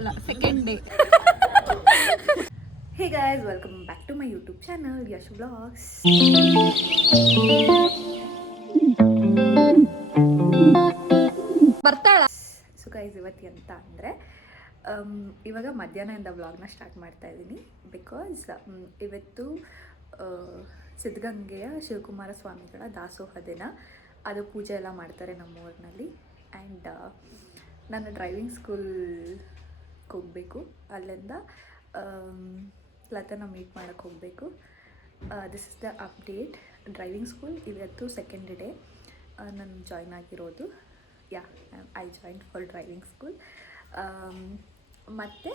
ಅಲ್ಲ second day. Hey guys, welcome back to my YouTube channel Yash vlogs. ಬರ್ತಾಳ. So guys, ಇವತ್ತು ಎಂತ ಅಂದರೆ ಇವಾಗ ಮಧ್ಯಾಹ್ನದಿಂದ ವ್ಲಾಗ್ನ ಸ್ಟಾರ್ಟ್ ಮಾಡ್ತಾ ಇದ್ದೀನಿ. ಬಿಕಾಸ್ ಇವತ್ತು ಸಿದ್ಧಗಂಗೆಯ ಶಿವಕುಮಾರ ಸ್ವಾಮಿಗಳ ದಾಸೋಹ ದಿನ. ಅದು ಪೂಜೆ ಎಲ್ಲ ಮಾಡ್ತಾರೆ ನಮ್ಮ ಊರಿನಲ್ಲಿ. ಆ್ಯಂಡ್ ನಾನು ಡ್ರೈವಿಂಗ್ ಸ್ಕೂಲ್ಗೆ ಹೋಗಬೇಕು. ಅಲ್ಲಿಂದ ಲತನ ಮೀಟ್ ಮಾಡೋಕ್ಕೆ ಹೋಗಬೇಕು. This is the update. Driving school ಇವತ್ತು ಸೆಕೆಂಡ್ ಡೇ ನಾನು ಜಾಯ್ನ್ ಆಗಿರೋದು. Yeah, I join for driving school. ಮತ್ತು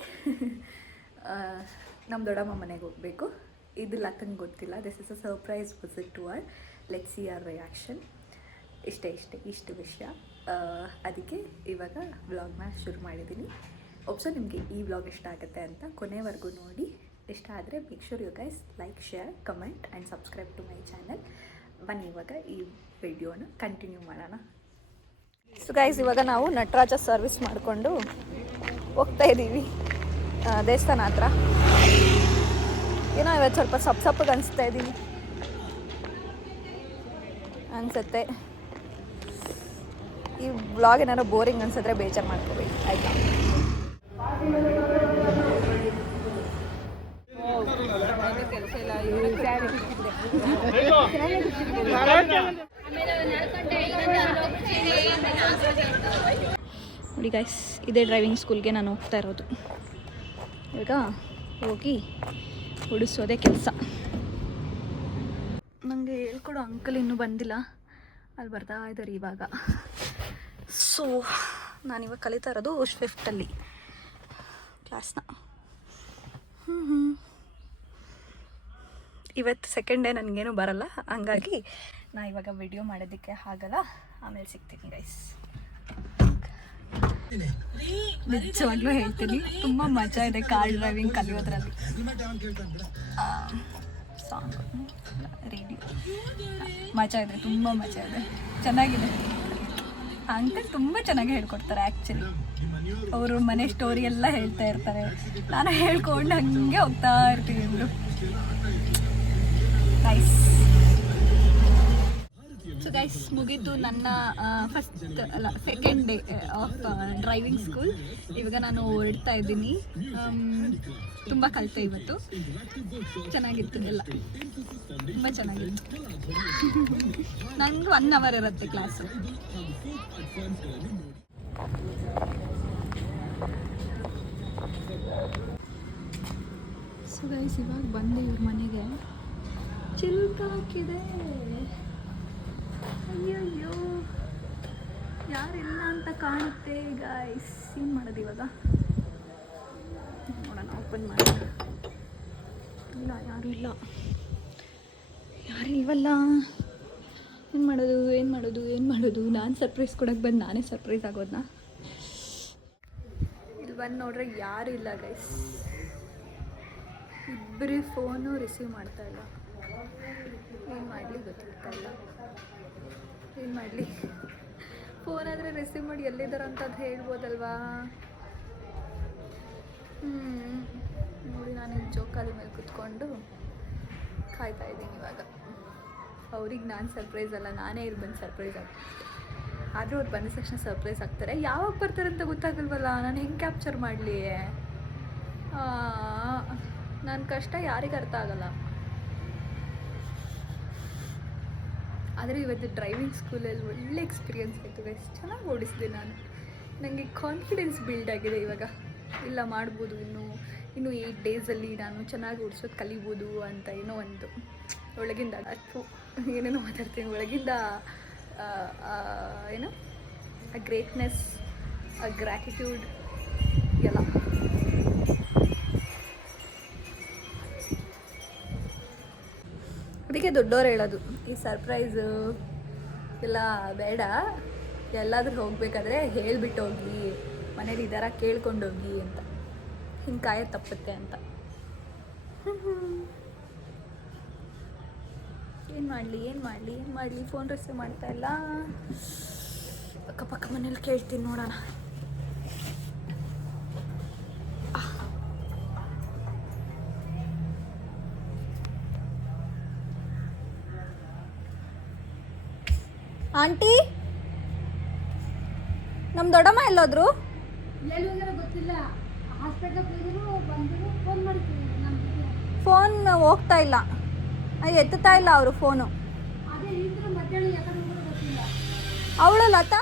ನಮ್ಮ ದೊಡ್ಡಮ್ಮ ಮನೆಗೆ ಹೋಗಬೇಕು. ಇದು ಲತಂಗೆ ಗೊತ್ತಿಲ್ಲ. This is a surprise visit to our. Let's see our reaction. ಇಷ್ಟು ವಿಷಯ. ಅದಕ್ಕೆ ಇವಾಗ ವ್ಲಾಗ್ನ ಶುರು ಮಾಡಿದ್ದೀನಿ. ಒಪ್ಸೋ ನಿಮಗೆ ಈ ವ್ಲಾಗ್ ಇಷ್ಟ ಆಗುತ್ತೆ ಅಂತ ಕೊನೆವರೆಗೂ ನೋಡಿ. ಇಷ್ಟ ಆದರೆ make sure you guys like, share, comment and subscribe to my channel. ಬನ್ನಿ ಇವಾಗ ಈ ವಿಡಿಯೋನ ಕಂಟಿನ್ಯೂ ಮಾಡೋಣ. ಸೊ ಗೈಸ್, ಇವಾಗ ನಾವು ನಟರಾಜ ಸರ್ವಿಸ್ ಮಾಡಿಕೊಂಡು ಹೋಗ್ತಾ ಇದ್ದೀವಿ ದೇವಸ್ಥಾನ ಹತ್ರ. ಏನೋ ಇವತ್ತು ಸ್ವಲ್ಪ ಸಪ್ಪಗೆ ಅನಿಸ್ತಾ ಇದ್ದೀನಿ ಅನಿಸುತ್ತೆ. ಈ ವ್ಲಾಗ್ ಏನಾದ್ರು ಬೋರಿಂಗ್ ಅನ್ಸಿದ್ರೆ ಬೇಜಾರು ಮಾಡ್ಕೋಬೇಕು, ಆಯಿತಾ? ನೋಡಿ ಗೈಸ್, ಇದೇ ಡ್ರೈವಿಂಗ್ ಸ್ಕೂಲ್ಗೆ ನಾನು ಹೋಗ್ತಾ ಇರೋದು. ಇವಾಗ ಹೋಗಿ ಓಡಿಸೋದೇ ಕೆಲಸ. ನನಗೆ ಹೇಳ್ಕೊಡೋ ಅಂಕಲ್ ಇನ್ನೂ ಬಂದಿಲ್ಲ, ಅಲ್ಲಿ ಬರ್ತಾ ಇದ್ದಾರೆ ಇವಾಗ. ಸೊ ನಾನಿವಾಗ ಕಲಿತಾ ಇರೋದು 5th ಕ್ಲಾಸ್ನ. ಇವತ್ತು ಸೆಕೆಂಡ್ ಡೇ, ನನಗೇನು ಬರಲ್ಲ, ಹಂಗಾಗಿ ನಾ ಇವಾಗ ವಿಡಿಯೋ ಮಾಡೋದಕ್ಕೆ ಆಗಲ್ಲ. ಆಮೇಲೆ ಸಿಗ್ತೀನಿ ಗೈಸ್. ನಿಜವಾಗ್ಲೂ ಹೇಳ್ತೀನಿ, ತುಂಬ ಮಜಾ ಇದೆ ಕಾರ್ ಡ್ರೈವಿಂಗ್ ಕಲಿಯೋದ್ರಲ್ಲಿ. ಸಾಂಗ್, ರೇಡಿಯೋ, ಮಜಾ ಇದೆ, ತುಂಬ ಮಜಾ ಇದೆ, ಚೆನ್ನಾಗಿದೆ. ಅಂಕಲ್ ತುಂಬ ಚೆನ್ನಾಗಿ ಹೇಳ್ಕೊಡ್ತಾರೆ. ಆ್ಯಕ್ಚುಲಿ ಅವರು ಮನೆ ಸ್ಟೋರಿ ಎಲ್ಲ ಹೇಳ್ತಾ ಇರ್ತಾರೆ. ನಾನು ಹೇಳ್ಕೊಂಡು ಹಂಗೆ ಹೋಗ್ತಾ ಇರ್ತೀನಿ ಇವರು. ನೈಸ್. ಸೊ ಗೈಸ್, ಮುಗೀತು ನನ್ನ second day of driving school. ಇವಾಗ ನಾನು ಹೊರಡ್ತಾ ಇದ್ದೀನಿ. ತುಂಬ ಕಲಿತೆ ಇವತ್ತು. ಚೆನ್ನಾಗಿತ್ತು, ಎಲ್ಲ ತುಂಬ ಚೆನ್ನಾಗಿತ್ತು. ನನಗೂ 1 hour ಇರುತ್ತೆ ಕ್ಲಾಸು. ಸೊ ಗೈಸ್, ಇವಾಗ ಬಂದೆ ಇವ್ರ ಮನೆಗೆ. ಚಿಲ್ಕ ಹಾಕಿದೆ. ಅಯ್ಯಯ್ಯೋ, ಯಾರಿಲ್ಲ ಅಂತ ಕಾಣುತ್ತೆ ಗೈಸ್. ಏನು ಮಾಡೋದು ಇವಾಗ? ನೋಡೋಣ, ಓಪನ್ ಮಾಡೋಣ. ಇಲ್ಲ, ಯಾರೂ ಇಲ್ವಲ್ಲ. ಏನು ಮಾಡೋದು? ನಾನು ಸರ್ಪ್ರೈಸ್ ಕೊಡೋಕ್ಕೆ ಬಂದು ನಾನೇ ಸರ್ಪ್ರೈಸ್ ಆಗೋದನ್ನ. ಇಲ್ಲಿ ಬಂದು ನೋಡ್ರೆ ಯಾರೂ ಇಲ್ಲ ಗೈಸ್. ಇಬ್ಬರು ಫೋನು ರಿಸೀವ್ ಮಾಡ್ತಾ ಇಲ್ಲ. ಏನು ಮಾಡಲಿ ಗೊತ್ತಿರ್ತಾ ಇಲ್ಲ. ಏನು ಮಾಡಲಿ? ಫೋನ್ ಆದರೆ ರಿಸೀವ್ ಮಾಡಿ ಎಲ್ಲಿದ್ದಾರೆ ಅಂತ ಅದು ಹೇಳ್ಬೋದಲ್ವಾ? ನೋಡಿ, ನಾನು ಜೋಕಾಲಿ ಮೇಲೆ ಕೂತ್ಕೊಂಡು ಕಾಯ್ತಾ ಇದ್ದೀನಿ ಇವಾಗ. ಅವ್ರಿಗೆ ನಾನು ಸರ್ಪ್ರೈಸ್ ಅಲ್ಲ, ನಾನೇ ಇಲ್ಲಿ ಬಂದು ಸರ್ಪ್ರೈಸ್ ಆಗ್ತೀನಿ. ಆದರೂ ಅವ್ರು ಬಂದ ತಕ್ಷಣ ಸರ್ಪ್ರೈಸ್ ಆಗ್ತಾರೆ. ಯಾವಾಗ ಬರ್ತಾರೆ ಅಂತ ಗೊತ್ತಾಗಲ್ವಲ್ಲ, ನಾನು ಹೆಂಗೆ ಕ್ಯಾಪ್ಚರ್ ಮಾಡಲಿ? ನನ್ನ ಕಷ್ಟ ಯಾರಿಗೆ ಅರ್ಥ ಆಗಲ್ಲ. ಆದರೆ ಇವತ್ತು ಡ್ರೈವಿಂಗ್ ಸ್ಕೂಲಲ್ಲಿ ಒಳ್ಳೆ ಎಕ್ಸ್ಪೀರಿಯನ್ಸ್ ಆಯಿತು ಗೈಸ್. ಚೆನ್ನಾಗಿ ಓಡಿಸಿದೆ ನಾನು. ನನಗೆ ಕಾನ್ಫಿಡೆನ್ಸ್ ಬಿಲ್ಡ್ ಆಗಿದೆ ಇವಾಗ. ಇಲ್ಲ, ಮಾಡ್ಬೋದು, ಇನ್ನು 8 ಡೇಸಲ್ಲಿ ನಾನು ಚೆನ್ನಾಗಿ ಓಡಿಸೋದು ಕಲಿಬೋದು ಅಂತ ಏನೋ ಒಂದು ಒಳಗಿಂದ ಏನೇನೋ ಮಾತಾಡ್ತೀನಿ. ಒಳಗಿಂದ ಏನು ಆ ಗ್ರೇಟ್ನೆಸ್, ಆ ಗ್ರ್ಯಾಟಿಟ್ಯೂಡ್ ಎಲ್ಲ. ಅದಕ್ಕೆ ದೊಡ್ಡವ್ರು ಹೇಳೋದು, ಈ ಸರ್ಪ್ರೈಸು ಎಲ್ಲ ಬೇಡ, ಎಲ್ಲಾದರೂ ಹೋಗಬೇಕಾದ್ರೆ ಹೇಳಿಬಿಟ್ಟು ಹೋಗಿ, ಮನೇಲಿ ಇದ್ದಾರ ಕೇಳ್ಕೊಂಡೋಗಿ ಅಂತ. ಹಿಂಗೆ ಕಾಯೋದು ತಪ್ಪುತ್ತೆ ಅಂತ. ಏನು ಮಾಡಲಿ? ಫೋನ್ ರಿಸೀವ್ ಮಾಡ್ತಾ ಇಲ್ಲ. ಅಕ್ಕಪಕ್ಕ ಮನೇಲಿ ಕೇಳ್ತೀನಿ, ನೋಡೋಣ. ಆಂಟಿ ನಮ್ಮ ದೊಡ್ಡಮ್ಮ ಎಲ್ಲೋದ್ರು? ಫೋನ್ ಹೋಗ್ತಾ ಇಲ್ಲ, ಎತ್ತುತ್ತಾ ಇಲ್ಲ ಅವರು ಫೋನು. ಅವಳು ಲತಾ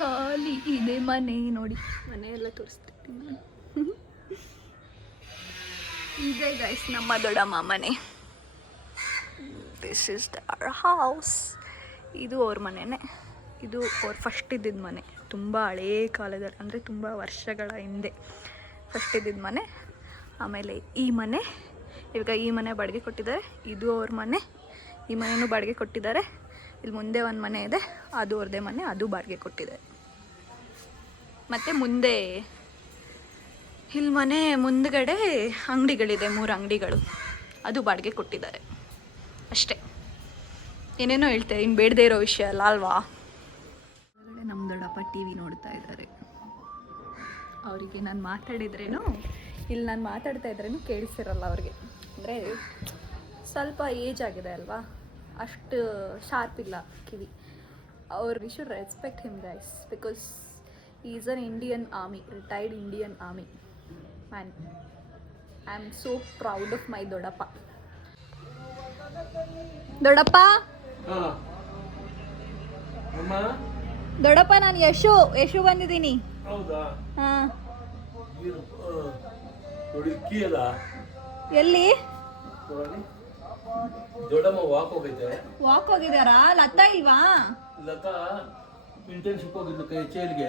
ಖಾಲಿ ಇದೆ ಮನೆ. ನೋಡಿ ಮನೆಯೆಲ್ಲ ತೋರಿಸ್ತೀನಿ ನಾನು. ಇದೆ ಗೈಸ್ ನಮ್ಮ ದೊಡ್ಡಮ್ಮ ಮನೆ. This is our house. ಇದು ಅವ್ರ ಮನೆಯೇ. ಇದು ಅವ್ರ ಫಸ್ಟ್ ಇದ್ದಿದ್ದ ಮನೆ, ತುಂಬ ಹಳೇ ಕಾಲದಲ್ಲಿ, ಅಂದರೆ ತುಂಬ ವರ್ಷಗಳ ಹಿಂದೆ ಫಸ್ಟ್ ಇದ್ದಿದ್ದ ಮನೆ. ಆಮೇಲೆ ಈ ಮನೆ, ಇವಾಗ ಈ ಮನೆ ಬಾಡಿಗೆ ಕೊಟ್ಟಿದ್ದಾರೆ. ಇದು ಅವ್ರ ಮನೆ, ಈ ಮನೆಯೂ ಬಾಡಿಗೆ ಕೊಟ್ಟಿದ್ದಾರೆ. ಇಲ್ಲಿ ಮುಂದೆ ಒಂದು ಮನೆ ಇದೆ, ಅದು ಅವ್ರದ್ದೇ ಮನೆ, ಅದು ಬಾಡಿಗೆ ಕೊಟ್ಟಿದ್ದಾರೆ. ಮತ್ತು ಮುಂದೆ ಇಲ್ಲಿ ಮನೆ ಮುಂದ್ಗಡೆ ಅಂಗಡಿಗಳಿದೆ, 3 ಅಂಗಡಿಗಳು, ಅದು ಬಾಡಿಗೆ ಕೊಟ್ಟಿದ್ದಾರೆ ಅಷ್ಟೇ. ಏನೇನೋ ಹೇಳ್ತಾರೆ, ಇನ್ನು ಬೇಡದೇ ಇರೋ ವಿಷಯ ಅಲ್ಲ ಅಲ್ವಾ. ನಮ್ಮ ದೊಡ್ಡಪ್ಪ ಟಿ ವಿ ನೋಡ್ತಾ ಇದ್ದಾರೆ. ಅವರಿಗೆ ನಾನು ಮಾತಾಡಿದ್ರೇನು, ಇಲ್ಲಿ ನಾನು ಮಾತಾಡ್ತಾ ಇದ್ರೇನು ಕೇಳಿಸಿರಲ್ಲ ಅವ್ರಿಗೆ. ಅಂದರೆ ಸ್ವಲ್ಪ ಏಜ್ ಆಗಿದೆ ಅಲ್ವಾ, ಅಷ್ಟು ಶಾರ್ಪ್ ಇಲ್ಲ ಕಿವಿ. We should respect him guys, because he is an Indian army, retired Indian army man. I am so proud of my ದೊಡ್ಡಪ್ಪ. ದೊಡ್ಡಪ್ಪ ದೊಡ್ಡಪ್ಪ, ನಾನು ಯಶು ಬಂದಿದ್ದೀನಿ. ಹೌದಾ? ಹಾ. ಎಲ್ಲಿ? ದೊಡ್ಡಮ್ಮ ವಾಕ್ ಹೋಗೈತೆ. ವಾಕ್ ಹೋಗಿದಾರಾ? ಲತಾ ಇಲ್ವಾ? ಲತಾ ಇಂಟರ್ನ್ಶಿಪ್ ಹೋಗಿದ್ಲು KHL-ಗೆ,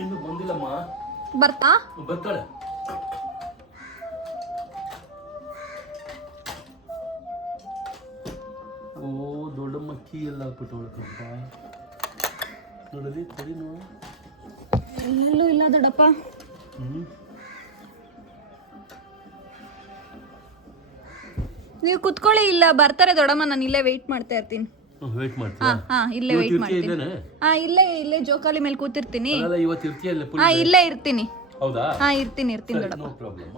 ಇನ್ನು ಬಂದಿಲ್ಲಮ್ಮ. ಬರ್ತಾಳೆ. ಓ ದೊಡ್ಡಮ್ಮ ಕೀ ಎಲ್ಲ ಹಾಕ್ಬಿಟ್ಟವಳಕ್ಕಪ್ಪ. ನೋಡಲಿ ತಡಿ ನೋಡು. ಎಲ್ಲೂ ಇಲ್ಲ ದೊಡ್ಡಪ್ಪ. ನೀವು ಕುತ್ಕೊಳ್ಳಿ, ಇಲ್ಲ ಬರ್ತಾರೆ ದೊಡ್ಡಮ್ಮ, ನಾನು ಇಲ್ಲೇ ವೆಯ್ಟ್ ಮಾಡ್ತಾ ಇರ್ತೀನಿ. ವೇಟ್ ಮಾಡ್ತೀರಾ? ಇಲ್ಲೇ ವೆಯ್ಟ್ ಮಾಡ್ತೀನಿ. ಇಲ್ಲೇ ಜೋಕಾಲಿ ಮೇಲೆ ಕೂತಿರ್ತೀನಿ. ಇವತ್ತು ಇರ್ತೀಯಲ್ಲ? ಇಲ್ಲೇ ಇರ್ತೀನಿ. ಹೌದಾ? ಇರ್ತೀನಿ ದೊಡ್ಡಪ್ಪ. No problem.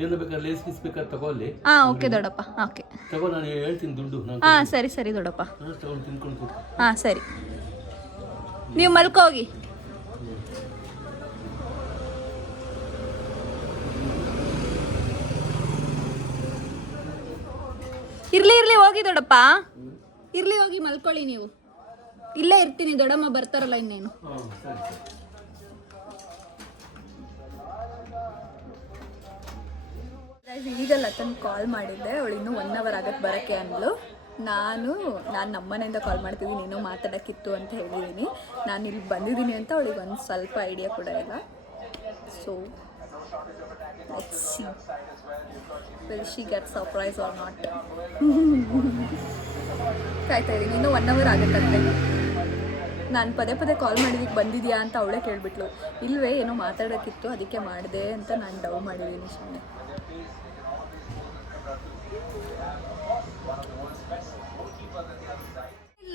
ಏನು ಬೇಕಾದ್ರೆ ಲೇಸ್ ಗಿಸ್ ಬೇಕಾದ್ರೆ ತಗೊಳ್ಳಿ. ಓಕೆ ದೊಡ್ಡಪ್ಪ. ಓಕೆ ತಗೋ, ನಾನು ಹೇಳ್ತೀನಿ ದುಡ್ಡು. ಸರಿ ದೊಡ್ಡಪ್ಪ. ತಗೊಂಡು ತಿನ್ಕೊಂಡು ಕೂತು. ಸರಿ, ನೀವು ಮಲ್ಕೋ ಹೋಗಿ. ಇರ್ಲಿ ಹೋಗಿ ದೊಡ್ಡಪ್ಪ, ಇರ್ಲಿ ಹೋಗಿ ಮಲ್ಕೊಳ್ಳಿ ನೀವು. ಇಲ್ಲೇ ಇರ್ತೀನಿ, ದೊಡ್ಡಮ್ಮ ಬರ್ತಾರಲ್ಲ ಇನ್ನೇನು. ಈಗ ಲತನ್ ಕಾಲ್ ಮಾಡಿದ್ದೆ, ಅವಳು ಇನ್ನೂ 1 hour ಆಗತ್ತೆ ಬರೋಕ್ಕೆ ಅಂದ್ಲು. ನಾನು ನಮ್ಮನೆಯಿಂದ ಕಾಲ್ ಮಾಡ್ತಿದ್ದೀನಿ, ಇನ್ನೂ ಮಾತಾಡೋಕ್ಕಿತ್ತು ಅಂತ ಹೇಳಿದ್ದೀನಿ. ನಾನು ಇಲ್ಲಿ ಬಂದಿದ್ದೀನಿ ಅಂತ ಅವಳಿಗೆ ಒಂದು ಸ್ವಲ್ಪ ಐಡಿಯಾ ಕೂಡ ಇಲ್ಲ. So let's see will she get surprised or not. ಕಾಯ್ತಾ ಇದ್ದೀನಿ, ಇನ್ನೂ 1 hour ಆಗುತ್ತಂತೆ. ನಾನು ಪದೇ ಕಾಲ್ ಮಾಡಿದ್ದಕ್ಕೆ ಬಂದಿದ್ಯಾ ಅಂತ ಅವಳೇ ಕೇಳಿಬಿಟ್ಲು. ಇಲ್ವೇ ಏನೋ ಮಾತಾಡೋಕ್ಕಿತ್ತು ಅದಕ್ಕೆ ಮಾಡಿದೆ ಅಂತ ನಾನು ಡವ್ ಮಾಡಿದ್ದೀನಿ ಸುಮ್ಮನೆ.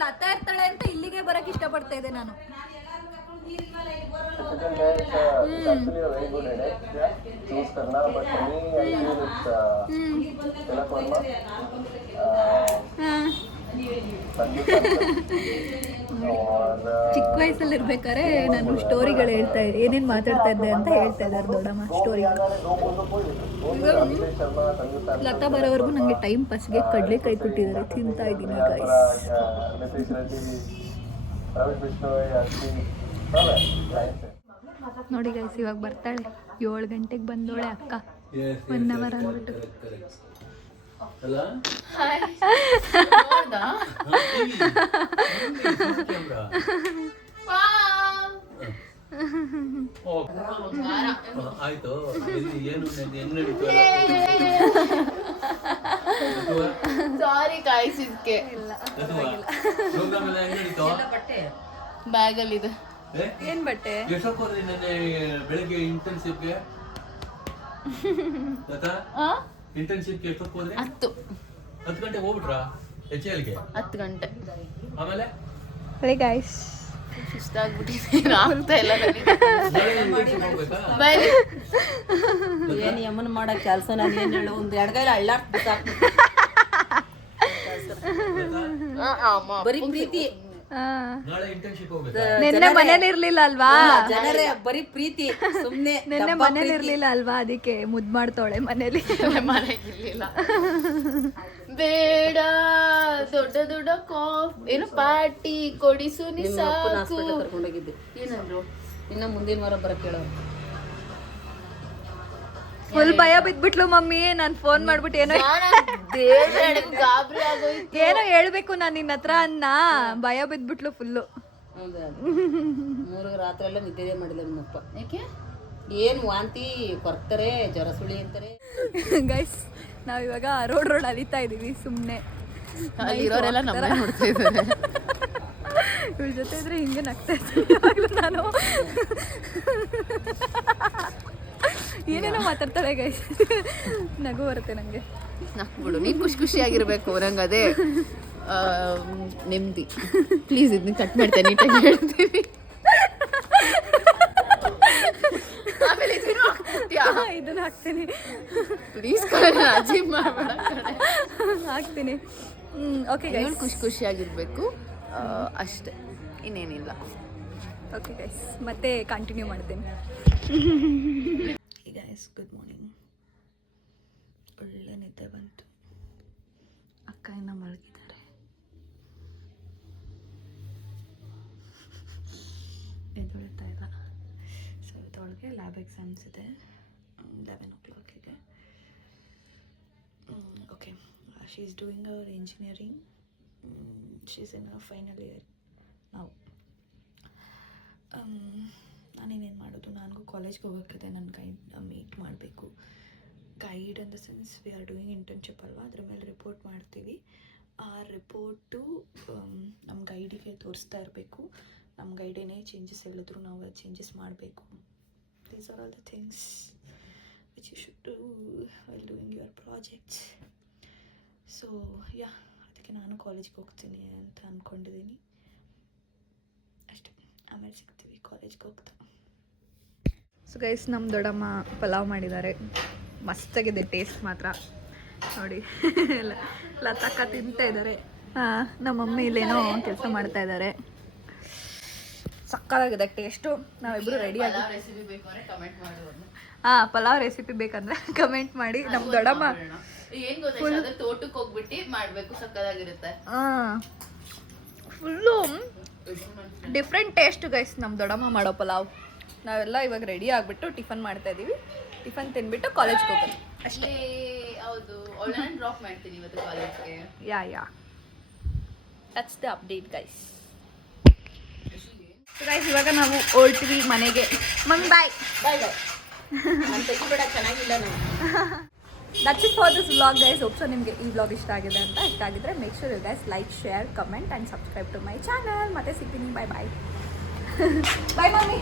ಲತಾ ಇರ್ತಾಳೆ ಅಂತ ಇಲ್ಲಿಗೆ ಬರೋಕ್ಕೆ ಇಷ್ಟಪಡ್ತಾ ಇದ್ದೆ ನಾನು. ಚಿಕ್ಕ ವಯಸ್ಸಲ್ಲಿ ಇರ್ಬೇಕಾದ್ರೆ ನಾನು ಸ್ಟೋರಿಗಳು ಹೇಳ್ತಾ ಇದ್ದೆ, ಏನೇನು ಮಾತಾಡ್ತಾ ಇದ್ದೆ ಅಂತ ಹೇಳ್ತಾ ಇದ್ದಾರೆ ದೊಡ್ಡಮ್ಮ ಸ್ಟೋರಿಗಳು. ಲತಾ ಬರೋವರೆಗೂ ನನಗೆ ಟೈಮ್ ಪಾಸ್ಗೆ ಕಡಲೆಕಾಯಿ ಕೊಟ್ಟಿದ್ದಾರೆ, ತಿಂತಾ ಇದ್ದೀನಿ ಗೈಸ್. ನೋಡಿ ಗೈಸ್, ಇವಾಗ ಬರ್ತಾಳೆ. 7 ಗಂಟೆಗೆ ಬಂದೋಳೆ ಅಕ್ಕ, 1 hour ಅಂದ್ಬಿಟ್ಟು. ಆಯ್ತು. ಏನು ಹೆಂಗ್ ನಡೀತು? ಸಾರಿ ಕಾಯಿಸಿದ್ಕೆ ಪ್ರೋಗ್ರಾಮ್ ಎಲ್ಲ ಹೆಂಗ್ ನಡೀತು? ಬ್ಯಾಗಲ್ಲಿ ಇದೆ. ಏನ್ ಬಟ್ಟೆ? ಎಷ್ಟೊತ್ತು ಹೋದ್ರಿ ನೆನ್ನೆ ಬೆಳಗ್ಗೆ ಇಂಟರ್ನ್ಶಿಪ್ಗೆ? ಇಂಟರ್ನ್ಶಿಪ್ಗೆ ಎಷ್ಟೊತ್ತು ಹೋದ್ರಿ? 10 ಗಂಟೆಗೆ ಹೋಗ್ಬಿಟ್ರಾ? HL-ಗೆ 10 ಗಂಟೆ. ಆಮೇಲೆ Hey guys, ಇಷ್ಟ ಆಗ್ಬಿಟ್ಟಿದೆ ಆಗ್ತಾ ಇಲ್ಲ ನನಗೆ. ನಾಳೆ internship ಹೋಗ್ಬೇಕಾ? ಬನ್ನಿ. ಏನು ಯಮನ್ ಮಾಡೋ ಕೆಲಸ ನಾನು ಏನು ಹೇಳು ಒಂದು ಎಡಗೈಲಿ ಅಳ್ಳಾಡ್ಬಿಟ್ಟು ಬರೀ ಪ್ರೀತಿ ನಾಳೆ internship ಹೋಗ್ಬೇಕಾ? ನಿನ್ನೆ ಮನೇಲಿ ಇರ್ಲಿಲ್ಲ ಅಲ್ವಾ, ಜನರೇ ಬರೀ ಪ್ರೀತಿ ಸುಮ್ನೆ ನಿನ್ನೆ ಮನೇಲಿ ಇರ್ಲಿಲ್ಲ ಅಲ್ವಾ, ಅದಕ್ಕೆ ಮುದ್ ಮಾಡ್ತಾವಳೆ ಮನೇಲಿ. ಮನೆಗಿರ್ಲಿಲ್ಲ. ಬೇಡ ದೊಡ್ಡ ದೊಡ್ಡ ಏನು ಪಾರ್ಟಿ ಕೊಡಿಸು ನೀ ನಿಮ್ಮ ಅಪ್ಪನ ಸಾಕು. ಹಾಸ್ಪಿಟಲ್ ಕರ್ಕೊಂಡೋಗಿದ್ದೆ ಏನಂದ್ರು? ಇನ್ನ ಮುಂದಿನ ವಾರ ಬರಕ್ಕೆ ಹೇಳೋರು. ಫುಲ್ ಭಯ ಬಿದ್ಬಿಟ್ಲು ಮಮ್ಮಿ. ನಾನ್ ಫೋನ್ ಮಾಡ್ಬಿಟ್ಟು ಏನೋ ಗಾಬರಿ ಆಗೋಯ್ತು. ಏನೋ ಹೇಳ್ಬೇಕು ನಾನು ನಿನ್ನ ಹತ್ರ ಅನ್ನ, ಭಯ ಬಿದ್ಬಿಟ್ಲು ಫುಲ್ಲು. ಹೌದಾ 3 ರಾತ್ರಿ ಎಲ್ಲ ನಿದ್ದೆ ಮಾಡಿಲ್ಲ ನಿಮ್ಮಪ್ಪ. ಯಾಕೆ? ಏನು ವಾಂತಿ ಕೊರ್ತಾರೆ, ಜ್ವರ ಸುಳಿ ಅಂತಾರೆ. ಗೈಸ್ ನಾವ್ ಇವಾಗ ರೋಡ್ ಅಲಿತಾ ಇದೀವಿ ಸುಮ್ನೆ. ಅಲ್ಲಿರೋರೆಲ್ಲ ನಮ್ಮನೆ ನೋಡ್ತಾ ಇದ್ದಾರೆ. ಇವ್ರ ಜೊತೆ ಇದ್ರೆ ಹಿಂಗೆ ನಗ್ತಾ ಇರ್ತೀನಿ ನಾನು. ಏನೇನೋ ಮಾತಾಡ್ತಾಳೆ ಗೈಸ್, ನಗು ಬರುತ್ತೆ ನಂಗೆ. ನಕ್ಬಿಡು, ನೀನ್ ಖುಷಿಯಾಗಿರ್ಬೇಕು. ನಂಗೆ ಅದೇ ನೆಮ್ಮದಿ. ಪ್ಲೀಸ್ ಇದನ್ನ ಕಟ್ ಮಾಡ್ತೇನೆ, ನೀಟಾಗಿ ಹೇಳ್ತೀವಿ. ಆಮೇಲೆ ಇದನ್ನು ಹಾಕ್ಬಿಡ್ತೀಯಾ? ಇದನ್ನ ಹಾಕ್ತೀನಿ ಪ್ಲೀಸ್ ಕಡೆ ಅಜೀಬ್ ಮಾಡ್ಬೇಡ ಕಣೆ. ಹಾಕ್ತೀನಿ. ಓಕೆ ಇವಳು ಖುಷಿಯಾಗಿರ್ಬೇಕು ಅಷ್ಟೇ, ಇನ್ನೇನಿಲ್ಲ. ಓಕೆ ಗೈಸ್, ಮತ್ತೆ ಕಂಟಿನ್ಯೂ ಮಾಡ್ತೀನಿ. Guys good morning. ಒಳ್ಳೆ ನಿದ್ದೆ ಬಂತು. ಅಕ್ಕ ಇನ್ನು ಮಲಗಿದ್ದಾರೆ. ಎದ್ದೇಳ್ತಾ ಇಲ್ಲ. ಸೊ ಇದೊಳಗೆ ಲ್ಯಾಬ್ ಎಕ್ಸಾಮ್ಸ್ ಇದೆ 11 o'clock. Okay, she is doing hour engineering. She is in final year ನಾವು. ನಾನೇನೇನು ಮಾಡೋದು, ನನಗೂ ಕಾಲೇಜ್ಗೆ ಹೋಗೋಕ್ಕಿದೆ. ನನ್ನ ಗೈಡ್ ಮೀಟ್ ಮಾಡಬೇಕು. Guide in the sense we are doing internship ಅಲ್ವಾ, ಅದ್ರ ಮೇಲೆ ರಿಪೋರ್ಟ್ ಮಾಡ್ತೀವಿ. ಆ ರಿಪೋರ್ಟು ನಮ್ಮ ಗೈಡಿಗೆ ತೋರಿಸ್ತಾ ಇರಬೇಕು. ನಮ್ಮ ಗೈಡ್ ಏನೇ ಚೇಂಜಸ್ ಹೇಳಿದ್ರು ನಾವು ಅದು ಚೇಂಜಸ್ ಮಾಡಬೇಕು. These are all the things which you should do while doing your projects. So yeah, ಅದಕ್ಕೆ ನಾನು ಕಾಲೇಜ್ಗೆ ಹೋಗ್ತೀನಿ ಅಂತ ಅಂದ್ಕೊಂಡಿದ್ದೀನಿ ಅಷ್ಟೇ. ಆಮೇಲೆ ಸಿಗ್ತೀವಿ ಕಾಲೇಜ್ಗೆ ಹೋಗ್ತಾ. ಸೊ ಗೈಸ್, ನಮ್ಮ ದೊಡ್ಡಮ್ಮ ಪಲಾವ್ ಮಾಡಿದ್ದಾರೆ. ಮಸ್ತಾಗಿದೆ ಟೇಸ್ಟ್ ಮಾತ್ರ. ನೋಡಿ ಲತಕ್ಕ ತಿಂತಾ ಇದ್ದಾರೆ. ಹಾಂ, ನಮ್ಮ ಮಮ್ಮಿ ಇಲ್ಲೇನೋ ಕೆಲಸ ಮಾಡ್ತಾ ಇದ್ದಾರೆ. ಸಕ್ಕತ್ತಾಗಿದೆ ಟೇಸ್ಟು. ನಾವಿಬ್ಬರು ರೆಡಿ ಆಗಿ ರೆಸಿಪಿ ಬೇಕು ಅಂದರೆ ಕಮೆಂಟ್ ಮಾಡು. ಹಾಂ, ಪಲಾವ್ ರೆಸಿಪಿ ಬೇಕಂದ್ರೆ ಕಮೆಂಟ್ ಮಾಡಿ. ನಮ್ಮ ದೊಡ್ಡಮ್ಮ ಏನ್ ಗೊತ್ತಾ, ತೋಟಕ್ಕೆ ಹೋಗ್ಬಿಟ್ಟು ಮಾಡ್ಬೇಕು, ಸಕ್ಕದಾಗಿರುತ್ತೆ. ಹಾಂ, ಫುಲ್ಲು ಡಿಫ್ರೆಂಟ್ ಟೇಸ್ಟ್ ಗೈಸ್ ನಮ್ಮ ದೊಡ್ಡಮ್ಮ ಮಾಡೋ ಪಲಾವ್. ನಾವೆಲ್ಲ ಇವಾಗ ರೆಡಿ ಆಗಿಬಿಟ್ಟು ಟಿಫನ್ ಮಾಡ್ತಾ ಇದ್ದೀವಿ. ಟಿಫನ್ ತಿನ್ಬಿಟ್ಟು ಕಾಲೇಜ್ಗೆ ಹೋಗೋದು ಅಷ್ಟೇ. ಹೌದು, ಅವಳನ್ನ ಡ್ರಾಪ್ ಮಾಡ್ತೀನಿ ಇವತ್ತು ಕಾಲೇಜ್ಗೆ. Yeah that's the update guys. So guys, ಇವಾಗ ನಾವು ಹೊರಡ್ತೀವಿ ಮನೆಗೆ. ಮಮ್ಮಿ ಬಾಯ್. ಬಾಯ್ ಬಾಯ್ ಅಂತ ಬೇಡ, ಚೆನ್ನಾಗಿಲ್ಲ ನಾನು. That's it for this vlog guys. Hope so ನಿಮಗೆ ಈ ವ್ಲಾಗ್ ಇಷ್ಟ ಆಗಿದೆ ಅಂತ. ಇಷ್ಟ ಆಗಿದ್ರೆ make sure you guys like, share, comment and subscribe to my channel. ಮತ್ತೆ ಸಿಗ್ತೀನಿ. Bye bye. Bye mummy.